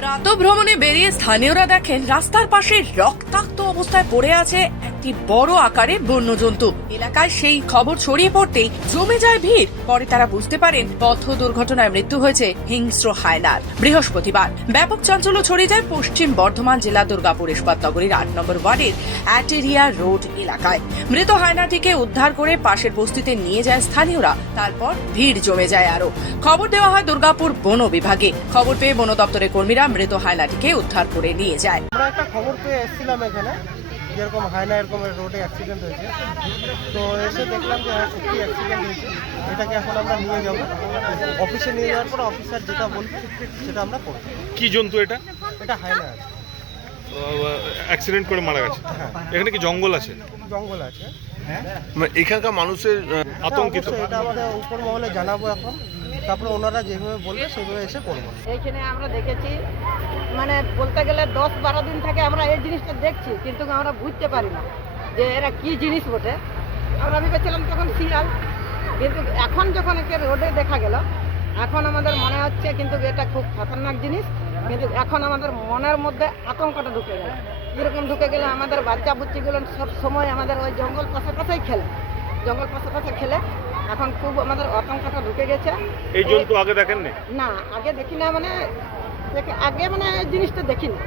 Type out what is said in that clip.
প্রাতঃভ্রমণে বেরিয়ে স্থানীয়রা দেখেন রাস্তার পাশে রক্তাক্ত অবস্থায় পড়ে আছে একটি বড় আকারের বন্যজন্তু। এলাকায় সেই খবর ছড়িয়ে পড়তেই জমে যায় ভিড়। পরে তারা বুঝতে পারেন পথ দুর্ঘটনায় মৃত্যু হয়েছে হিংস্র হায়নার। বৃহস্পতিবার ব্যাপক চাঞ্চল্য ছড়িয়ে যায় পশ্চিম বর্ধমান জেলা দুর্গাপুর ইস্পাত নগরীর 8 নম্বর ওয়ার্ডের অ্যাটেরিয়া রোড এলাকায়। মৃত হায়নাটিকে উদ্ধার করে পাশের বস্তিতে নিয়ে যায় স্থানীয়রা। তারপর ভিড় জমে যায় আরো। খবর দেওয়া হয় দুর্গাপুর বন বিভাগে। খবর পেয়ে বন দপ্তরের কর্মীরা মৃত হায়নাটিকে উদ্ধার করে নিয়ে যায়। আমরা একটা খবর পেয়ে এসেছিলাম এখানে, যেরকম হায়না এরকম রোডে অ্যাক্সিডেন্ট হয়েছে। তো এসে দেখলাম যে হ্যাঁ সত্যি অ্যাক্সিডেন্ট হয়েছে। এটাকে এখন আমরা নিয়ে যাব, অফিসে নিয়ে যাওয়ার পর অফিসার যেটা বলবে সেটা আমরা করব। কি জন্তু এটা? এটা হায়না আছে, অ্যাক্সিডেন্ট করে মারা গেছে। এখানে কি জঙ্গল আছে? জঙ্গল আছে। মানে এখানকার মানুষের আতঙ্কিত। অবশ্যই এটা আমাদের উপর মহলে জানাবো এখন, তারপরে ওনারা যেভাবে বলবে সেভাবে এসে করবো। এইখানে আমরা দেখেছি, মানে বলতে গেলে 10-12 দিন থেকে আমরা এই জিনিসটা দেখছি, কিন্তু আমরা বুঝতে পারি না যে এরা কি জিনিস বটে। আমরা ভেবেছিলাম তখন শিয়াল, কিন্তু এখন যখন একে রোডে দেখা গেল, এখন আমাদের মনে হচ্ছে কিন্তু এটা খুব খতরনাক জিনিস। কিন্তু এখন আমাদের মনের মধ্যে আতঙ্কটা ঢুকে গেল। এরকম ঢুকে গেলে আমাদের বাচ্চা বুচ্চিগুলো সব সময় আমাদের ওই জঙ্গল পাশাপাশি খেলে, জঙ্গল পাশাপাশি খেলে। এখন খুব আমাদের আতঙ্কটা ঢুকে গেছে। এই জন্তু আগে দেখেননি? না, আগে দেখি না, মানে আগে মানে জিনিসটা দেখিনি।